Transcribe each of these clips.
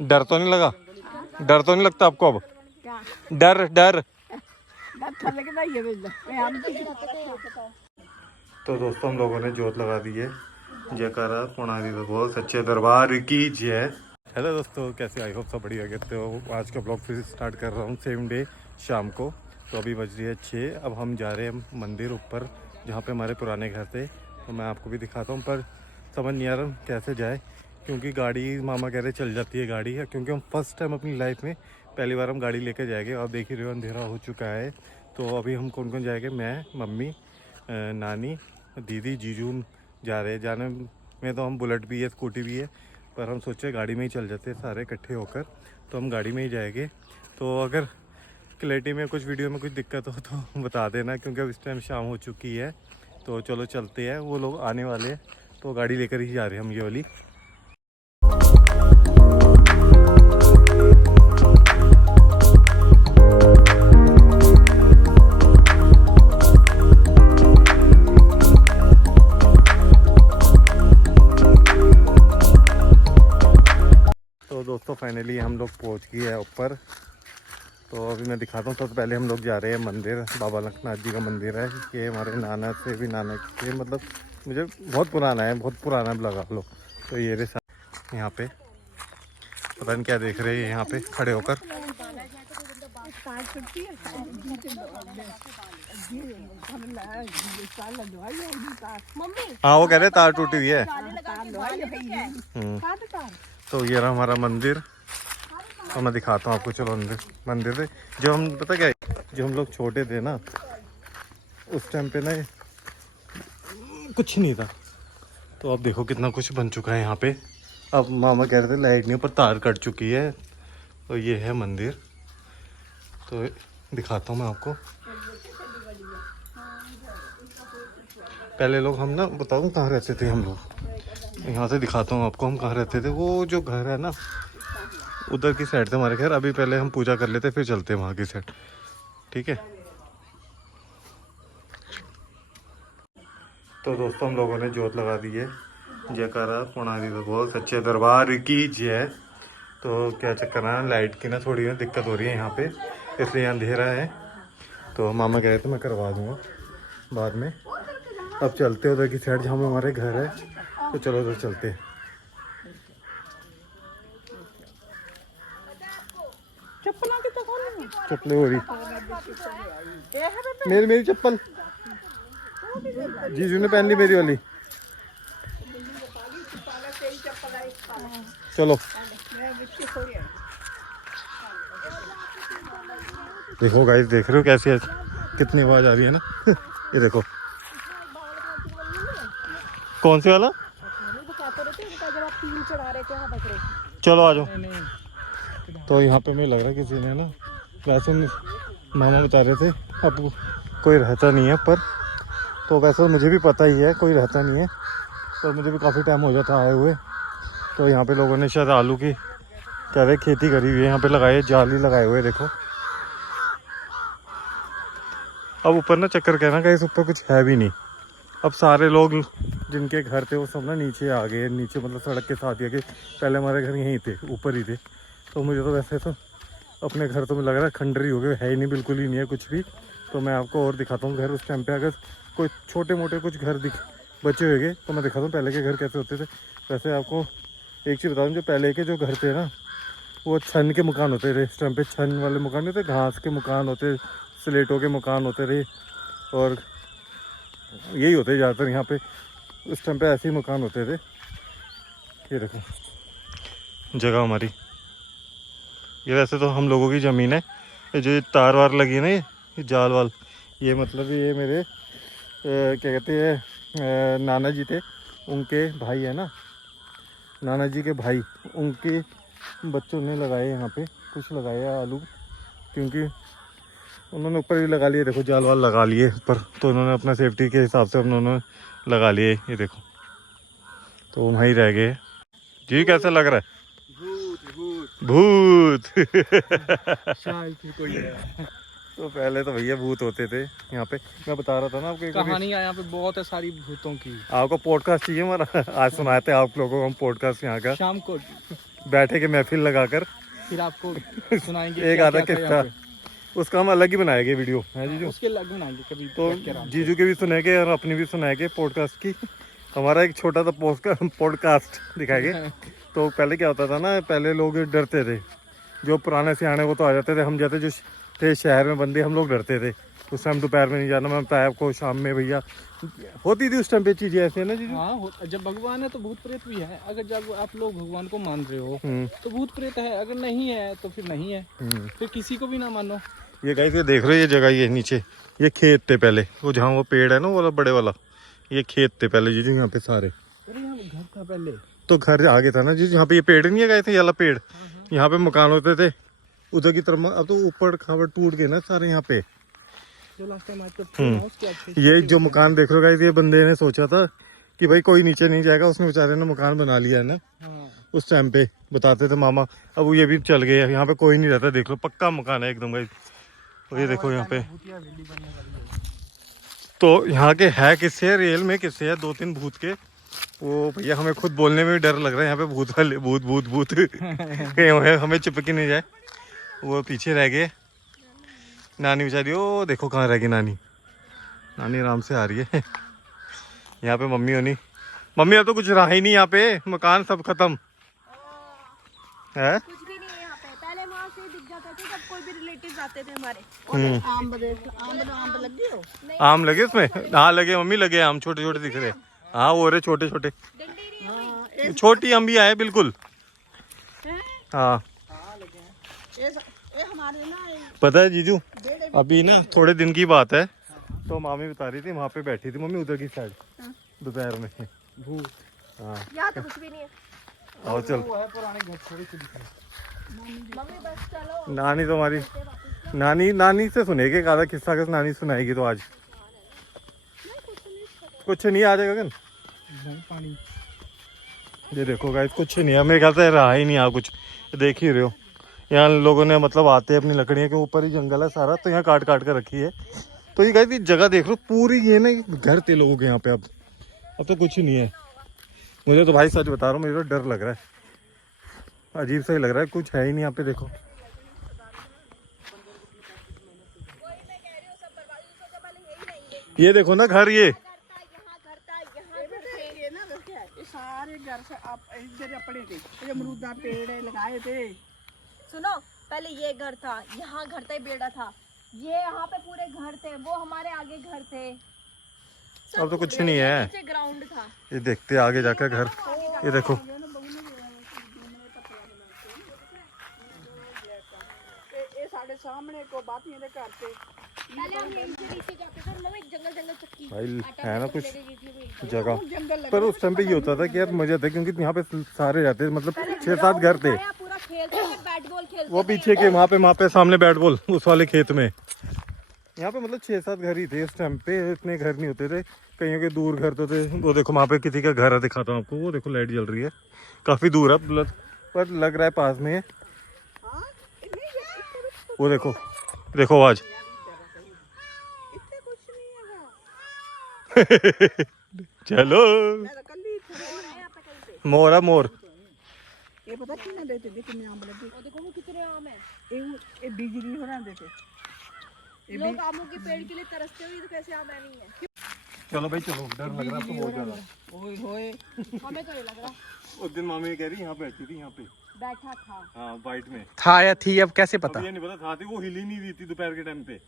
डर तो नहीं लगा? डर तो नहीं लगता आपको अब? डर डर तो दोस्तों हम लोगों ने जोत लगा दी है। जयकारा पुणारी बोल सच्चे दरबार की जय। हेलो दोस्तों, कैसे? आई होप सब बढ़िया कहते हो। आज का ब्लॉग फिर स्टार्ट कर रहा हूँ सेम डे शाम को। तो अभी बज रही है 6। अब हम जा रहे हैं मंदिर ऊपर जहाँ पे हमारे पुराने घर थे। तो मैं आपको भी दिखाता हूँ, पर समझ नहीं आ रहा कैसे जाए, क्योंकि गाड़ी मामा कह रहे चल जाती है गाड़ी, क्योंकि हम फर्स्ट टाइम अपनी लाइफ में पहली बार हम गाड़ी लेकर जाएंगे। आप देख ही रहे हो अंधेरा हो चुका है। तो अभी हम कौन कौन जाएंगे? मैं, मम्मी, नानी, दीदी, जीजू जा रहे हैं। जाने में तो हम बुलेट भी है, स्कूटी भी है, पर हम सोचे गाड़ी में ही चल जाते सारे इकट्ठे होकर। तो हम गाड़ी में ही जाएंगे। तो अगर क्लैरिटी में कुछ वीडियो में कुछ दिक्कत हो तो बता देना, क्योंकि अब इस टाइम शाम हो चुकी है। तो चलो चलते हैं, वो लोग आने वाले हैं तो गाड़ी लेकर ही जा रहे हैं हम ये वाली। तो दोस्तों फाइनली हम लोग पहुंच गए हैं ऊपर। तो अभी मैं दिखाता हूँ। सबसे पहले हम लोग जा रहे हैं मंदिर, बाबा लखनाथ जी का मंदिर है। ये हमारे नाना से भी, नाना के मतलब मुझे बहुत पुराना है, बहुत पुराना लगा लो। तो ये रे यहाँ पे पता नहीं क्या देख रहे हैं यहाँ पे खड़े होकर। हाँ, वो कह रहे तार टूटी हुई है। तो ये रहा हमारा मंदिर। तो मैं दिखाता हूँ आपको। चलो मंदिर से जो हम, पता क्या है, जो हम लोग छोटे थे ना उस टाइम पे ना कुछ नहीं था। तो अब देखो कितना कुछ बन चुका है यहाँ पे। अब मामा कह रहे थे लाइट नहीं, पर तार कट चुकी है। तो ये है मंदिर। तो दिखाता हूँ मैं आपको। पहले लोग हम ना, बताऊँ कहाँ रहते थे हम लोग? यहाँ से दिखाता हूँ आपको हम कहाँ रहते थे। वो जो घर है ना उधर की साइड थे हमारे घर। अभी पहले हम पूजा कर लेते फिर चलते हैं वहाँ की साइड, ठीक है? तो दोस्तों हम लोगों ने जोत लगा दी है। जयकारा पुणारी बोल सच्चे दरबार की जय। तो क्या चक्कर है, लाइट की ना थोड़ी दिक्कत हो रही है यहाँ पे, इसलिए अंधेरा है। तो मामा कह रहे थे मैं करवा दूँगा बाद में। अब चलते उधर की साइड जहाँ हमारे घर है। तो चलो उधर चलते हैं। चप्पल हो रही मेरी चप्पल जीजू ने पहन ली मेरी वाली। चलो देखो गाइस, देख रहे हो कैसी है, कितनी आवाज आ रही है ना। ये देखो। कौन सी वाला? चलो आ जाओ। तो यहाँ पे मुझे लग रहा है किसी ने ना, वैसे मामा बता रहे थे अब कोई रहता नहीं है, पर तो वैसे मुझे भी पता ही है कोई रहता नहीं है, पर मुझे भी काफ़ी टाइम हो जाता आए हुए। तो यहाँ पे लोगों ने शायद आलू की कह रहे खेती करी हुई है, यहाँ पे लगाए जाली लगाए हुए देखो। अब ऊपर ना चक्कर कहना का इस ऊपर कुछ है भी नहीं। अब सारे लोग जिनके घर थे वो सब ना नीचे आ गए, नीचे मतलब सड़क के साथ ही आ गए। पहले हमारे घर यहीं थे, ऊपर ही थे। तो मुझे तो वैसे तो अपने घर तो मुझे लग रहा है खंडर ही हो गए, है ही नहीं, बिल्कुल ही नहीं है कुछ भी। तो मैं आपको और दिखाता हूँ घर। उस टाइम पे अगर कोई छोटे मोटे कुछ घर बचे हुए तो मैं दिखाता हूँ पहले के घर कैसे होते थे। वैसे आपको एक चीज़ बता दूँ, जो पहले के जो घर थे ना वो छन के मकान होते थे। इस टाइम पे छन वाले मकान नहीं थे, घास के मकान होते, स्लेटों के मकान होते थे, और यही होते ज़्यादातर यहाँ पे। उस टाइम पे ऐसे ही मकान होते थे। ये देखो जगह हमारी। ये वैसे तो हम लोगों की ज़मीन है। ये जो तार वार लगी है ना, ये जाल वाल, ये मतलब ये मेरे क्या कहते हैं नाना जी थे, उनके भाई है ना, नाना जी के भाई, उनके बच्चों ने लगाए यहाँ पे कुछ लगाया आलू, क्योंकि उन्होंने ऊपर भी लगा लिए। देखो जाल वाल लगा लिए ऊपर, तो उन्होंने अपना सेफ्टी के हिसाब से उन्होंने लगा लिए। ये देखो तो वहीं रह गए। जी कैसा लग रहा है? भूत तो पहले तो भैया भूत होते थे यहाँ पे। मैं बता रहा था ना आपको कहानी यहाँ पे बहुत है सारी भूतों की। आपको पॉडकास्ट चाहिए हमारा? आज सुनाते हैं आप लोगों को हम पॉडकास्ट यहाँ का। शाम को बैठे के महफिल लगाकर फिर आपको सुनाएंगे एक आधा किस्सा, उसका हम अलग ही बनाएंगे वीडियो है जीजू, उसके अलग बनाएंगे कभी तो बैठ के आराम से। जीजू के भी सुनेंगे और अपनी भी सुनाएंगे पॉडकास्ट की। हमारा एक छोटा सा पॉडकास्ट दिखाएंगे। तो पहले क्या होता था ना, पहले लोग डरते थे, जो पुराने सियाने वो तो आ जाते थे, हम जैसे जो थे शहर में बंदे, हम लोग डरते थे उस टाइम। दोपहर में नहीं जाना, मैं पैर को शाम में भैया होती थी उस टाइम पे चीजें ऐसे है ना जीजू। हाँ, जब भगवान है तो भूत प्रेत भी है। अगर जब आप लोग भगवान को मान रहे हो तो भूत प्रेत है, अगर नहीं है तो फिर नहीं है, फिर किसी को भी ना मानो। ये गाइस ये देख रहे हो, ये जगह ये नीचे ये खेत थे पहले, वो जहाँ वो पेड़ है ना वो वाला बड़े वाला, ये खेत थे पहले जीजू यहाँ पे सारे। अरे यहाँ घर था पहले, तो घर आगे था ना जीजू, यहाँ पे ये पेड़ नहीं है गए थे, ये वाला पेड़, यहाँ पे मकान होते थे उधर की तरफ। अब तो ऊपर खावर टूट गए ना सारे यहाँ पे। जो लास्ट टाइम आपको ये जो मकान देख रहे हो गाइस, ये बंदे ने सोचा था कि भाई कोई नीचे नहीं जाएगा, उसने बेचारे ने मकान बना लिया है ना उस टाइम पे, बताते थे मामा। अब ये भी चल गए, यहाँ पे कोई नहीं रहता, देख लो पक्का मकान है एकदम गाइस। तो ये देखो यहाँ पे, तो यहाँ के है किससे, रियल में किससे है, 2-3 भूत के। वो भैया हमें खुद बोलने में भी डर लग रहा है, यहाँ पे भूत वाले भूत भूत भूत कहीं हमें चिपक ही नहीं जाए। वो पीछे रह गए नानी बेचारी, ओ देखो कहाँ रह गई नानी। नानी आराम से आ रही है। यहाँ पे मम्मी होनी, मम्मी अब तो कुछ रहा ही नहीं यहाँ पे, मकान सब खत्म है। कुछ भी नहीं है यहाँ पे। पहले वहाँ से दिख जाता था जब कोई भी रिलेटिव आते थे हमारे। आम लगे हो? आम लगे उसमें? हाँ लगे मम्मी, लगे आम, छोटे छोटे दिख रहे। हाँ वो रहे छोटे छोटे, छोटी अम्बिया है बिल्कुल। हाँ पता है जीजू, अभी ना थोड़े दिन की बात है, तो मामी बता रही थी वहाँ पे बैठी थी मम्मी उधर की साइड दोपहर में। हाँ यहाँ तो कुछ भी नहीं है। आओ चल, पुराने घर थोड़ी सी दिख रहे। मम्मी बस चलो। नानी तो हमारी, नानी से सुनेगी एक आधा किस्सा, अगर नानी सुनाएगी तो आज। कुछ नहीं आ जाएगा गगन, पानी ये देखो गाइस कुछ नहीं है, मेरे ख्याल से रहा ही नहीं यहाँ कुछ, देख ही रहे हो। यहाँ लोगों ने मतलब आते हैं अपनी लकड़ियों के ऊपर ही जंगल है सारा, तो यहाँ काट काट कर रखी है। तो ये गाइस ये जगह देख लो पूरी, ये ना घर थे लोगों के यहाँ पे। अब तो कुछ ही नहीं है। मुझे तो भाई सच बता रहा हूँ, मुझे तो डर लग रहा है, अजीब सा ही लग रहा है, कुछ है ही नहीं यहाँ पे। देखो ये देखो ना घर, ये सारे घर से आप इधर अपने थे, ये अमरूदा पेड़ लगाए थे। सुनो, पहले ये घर था, यहाँ घर था, बेड़ा था, ये यहाँ पे पूरे घर थे, वो हमारे आगे घर थे। अब तो कुछ नहीं है, नीचे ग्राउंड था। ये देखते आगे जाकर घर, ये देखो ये साढ़े सामने को बात नहीं करते। पहले हम यहीं से नीचे जाते थे, मम्मी जंगल चक्की भाई है ना कुछ जगह। जंगल पर उस टाइम पे ये होता था कि यार मजा था, क्योंकि यहाँ पे सारे रहते थे, मतलब 6-7 घर थे। पूरा खेलते थे, बैट बॉल खेलते वो पीछे के वहाँ पे सामने बैट बॉल उस वाले खेत में। यहाँ पे मतलब 6-7 घर ही थे इस टाइम पे, इतने घर नहीं होते थे, कहीं के दूर घर तो थे। वो देखो वहाँ पे किसी का घर है, दिखाता हूँ आपको, वो देखो लाइट जल रही है, काफी दूर है पर लग रहा है पास में है। वो देखो देखो आवाज चलो मोरा मोर। ये पता कितना देते थे, कितने आम लगे। देखो वो कितने आम है। ये बिजली हो रहा देते। लोग आमों के पेड़ के लिए तरसते हुए, तो कैसे आम है नहीं है। चलो भाई चलो, डर लग रहा है आपको बहुत ज्यादा। ओए होए, हमें तो नहीं लग रहा। उस दिन मामी कह रही यहाँ बैठी थी, यहाँ पे बैठा था। हाँ वाइट में था या थी अब कैसे पता? अब ये नहीं पता था, थी वो हिली नहीं रही थी दोपहर के टाइम पे,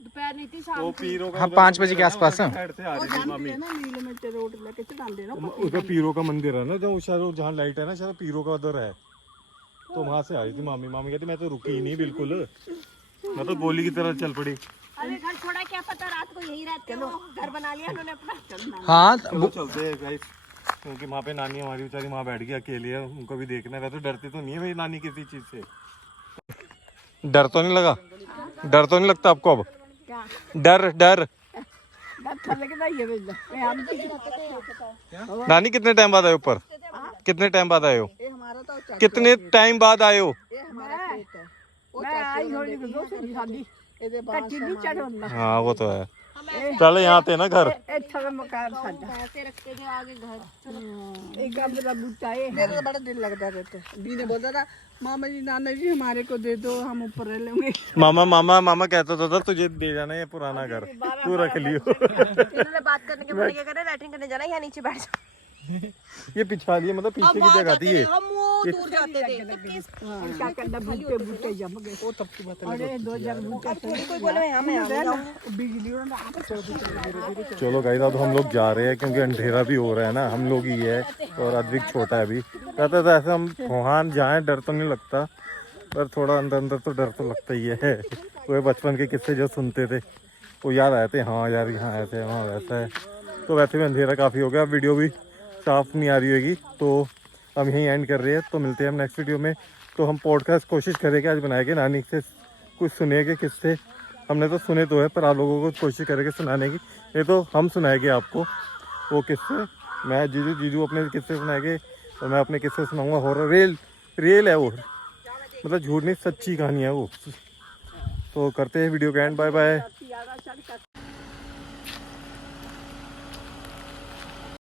दोपहर नहीं थी, वो शाम थी। पीरों का हाँ, 5 बजे के आसपास। साइड से आ वो रही थी जानते मामी। हैं ना, नीले में ते रोड लेके चढ़ाते ना। उधर पीरों का मंदिर है ना, जो शायद जहाँ लाइट है ना, शायद पीरों का उधर है, तो वहां से आई थी मामी। मामी कहती मैं तो रुकी ही नहीं बिल्कुल, मैं तो गोली की तरह चल पड़ी। अरे घर छोड़ा, क्या पता रात को यही रहते हो। घर बना लिया उन्होंने अपना। हाँ चलो चलते हैं गाइस, क्योंकि वहाँ पे नानी हमारी बेचारी वहाँ बैठ गई अकेली है, उनको भी देखना है। तो डरती तो नहीं है भाई नानी किसी चीज से? डर तो नहीं लगा? डर तो नहीं लगता आपको अब? डर डर नानी कितने टाइम बाद आए ऊपर? कितने टाइम बाद आए हो? कितने टाइम बाद आए हो? मैं आई होली को 2 साल शादी। हाँ वो तो है। पहले यहाँ थे ना घर। ਇੱਥੇ ਦਾ ਮਕਾਨ ਸਾਡਾ ऐसे रखते थे आगे घर। एक आम का बूटा है मेरा तो बड़ा दिल लगता रहता है बी ने बोला था मामा जी नाना जी हमारे को दे दो हम ऊपर रह लेंगे मामा मामा मामा कहता था तुझे दे जाना ये पुराना घर, तू रख लियो। इन्होंने बात करने के बाद क्या करे, लैट्रिन करने जाना, यहाँ नीचे बैठ जाओ। ये पिछा लिए मतलब पीछे की जगह थी ये। हम वो दूर जाते थे तो किस क्या करना बूटे बूटे जम गए वो तब की बात है। अरे दो जग बूटे कोई बोले यहाँ मैं आऊँ। बिजली उड़ा आप चलो गाइस अब हम लोग जा रहे हैं क्योंकि अंधेरा भी हो रहा है ना, हम लोग ही है और अद्विक छोटा है अभी। कहता था ऐसे हम वहाँ जाएं डर तो नहीं लगता, पर थोड़ा अंदर अंदर तो डर तो लगता ही है। वो बचपन के किस्से जो सुनते थे वो याद आए थे, हाँ यार यहाँ ऐसे है वहाँ वैसा है। तो वैसे भी अंधेरा काफ़ी हो गया, वीडियो भी साफ नहीं आ रही होगी, तो हम यहीं एंड कर रहे हैं। तो मिलते हैं हम नेक्स्ट वीडियो में। तो हम पॉडकास्ट कोशिश करेंगे आज बनाएंगे, नानी से कुछ सुनेंगे किस्से, हमने तो सुने तो है पर आप लोगों को कोशिश करेंगे सुनाने की। ये तो हम सुनाएंगे आपको वो किस्से, मैं जीजू अपने किस्से सुनाएंगे और मैं अपने किस्से सुनाऊंगा। हॉरर रियल है वो, मतलब झूठ नहीं, सच्ची कहानी है वो। तो करते हैं वीडियो का एंड, बाय बाय।